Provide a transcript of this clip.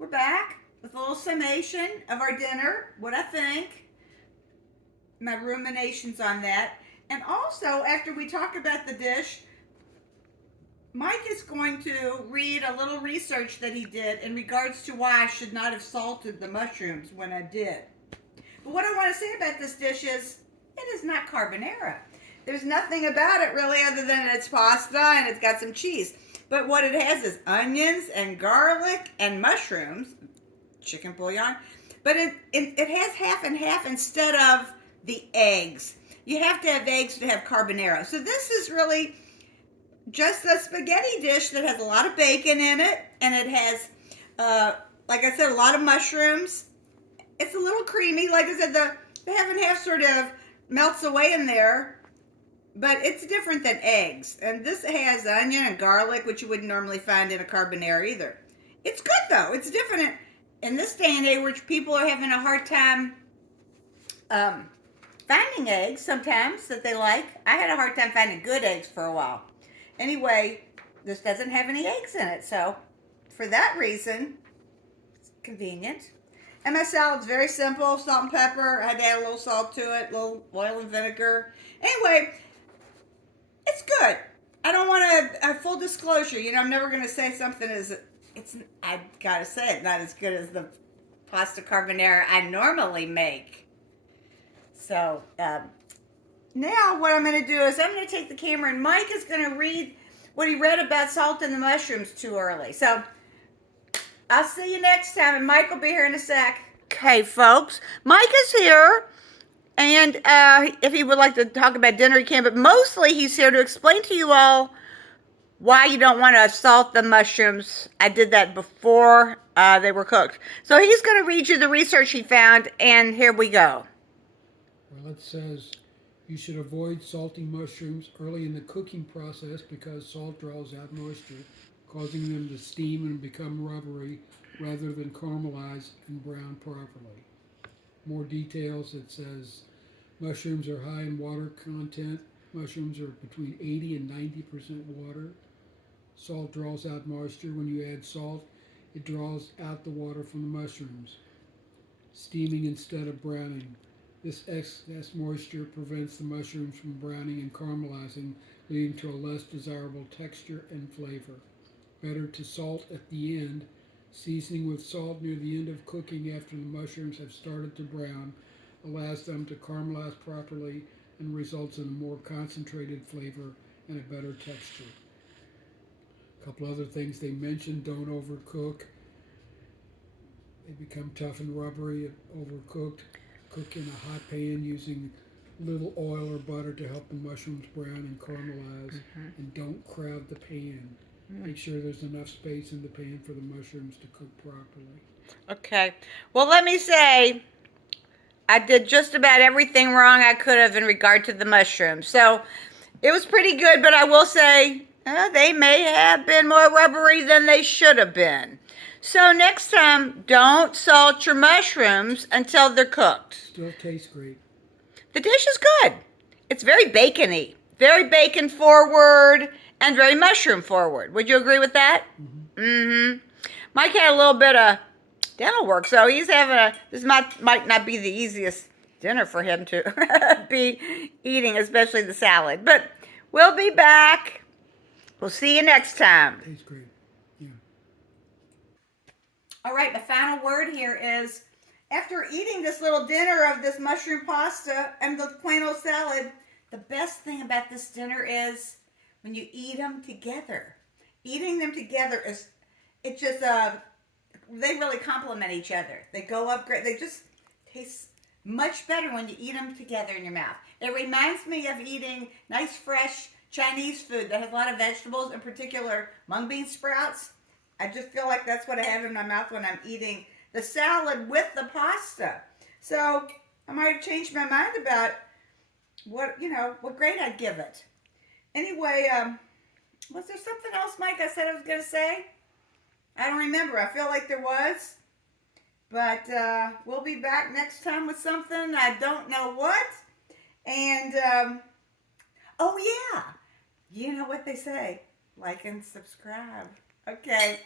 we're back with a little summation of our dinner, what I think, my ruminations on that. And also, after we talk about the dish, Mike is going to read a little research that he did in regards to why I should not have salted the mushrooms when I did. But what I want to say about this dish is, it is not carbonara. There's nothing about it really other than it's pasta and it's got some cheese. But what it has is onions and garlic and mushrooms, chicken bouillon. But it has half and half instead of the eggs. You have to have eggs to have carbonara. So this is really just a spaghetti dish that has a lot of bacon in it. And it has, like I said, a lot of mushrooms. It's a little creamy. Like I said, the half and half sort of melts away in there. But it's different than eggs. And this has onion and garlic, which you wouldn't normally find in a carbonara either. It's good, though. It's different. In this day and age, which people are having a hard time finding eggs sometimes that they like. I had a hard time finding good eggs for a while. Anyway, this doesn't have any eggs in it. So, for that reason, it's convenient. And my salad's very simple. Salt and pepper. I had to add a little salt to it. A little oil and vinegar. Anyway, it's good. I don't want to, full disclosure, I'm never going to say something I gotta say it, not as good as the pasta carbonara I normally make. So, now what I'm going to do is I'm going to take the camera and Mike is going to read what he read about salting the mushrooms too early. So, I'll see you next time, and Mike will be here in a sec. Okay, folks, Mike is here. And if he would like to talk about dinner, he can. But mostly he's here to explain to you all why you don't want to salt the mushrooms. I did that before they were cooked. So he's going to read you the research he found, and here we go. Well, it says you should avoid salting mushrooms early in the cooking process because salt draws out moisture, causing them to steam and become rubbery rather than caramelize and brown properly. More details, it says mushrooms are high in water content. Mushrooms are between 80 and 90% water. Salt draws out moisture. When you add salt, it draws out the water from the mushrooms. Steaming instead of browning. This excess moisture prevents the mushrooms from browning and caramelizing, leading to a less desirable texture and flavor. Better to salt at the end. Seasoning with salt near the end of cooking after the mushrooms have started to brown allows them to caramelize properly and results in a more concentrated flavor and a better texture. A couple other things they mentioned: don't overcook. They become tough and rubbery if overcooked. Cook in a hot pan using little oil or butter to help the mushrooms brown and caramelize. And don't crowd the pan. Make sure there's enough space in the pan for the mushrooms to cook properly. Okay. Well, let me say, I did just about everything wrong I could have in regard to the mushrooms. So, it was pretty good, but I will say, they may have been more rubbery than they should have been. So, next time, don't salt your mushrooms until they're cooked. Still tastes great. The dish is good. It's very bacony. Very bacon forward and very mushroom forward. Would you agree with that? Mike had a little bit of dental work, so he's having this might not be the easiest dinner for him to be eating, especially the salad. But we'll be back. We'll see you next time. Tastes great. Yeah. All right, the final word here is, after eating this little dinner of this mushroom pasta and the plain old salad, the best thing about this dinner is when you eat them together. Eating them together is, they really complement each other. They go up great. They just taste much better when you eat them together in your mouth. It reminds me of eating nice, fresh Chinese food that has a lot of vegetables, in particular mung bean sprouts. I just feel like that's what I have in my mouth when I'm eating the salad with the pasta. So I might have changed my mind about what grade I'd give it. Anyway, was there something else, Mike, I said I was going to say? I don't remember. I feel like there was. But we'll be back next time with something. I don't know what. And, oh yeah. You know what they say. Like and subscribe. Okay.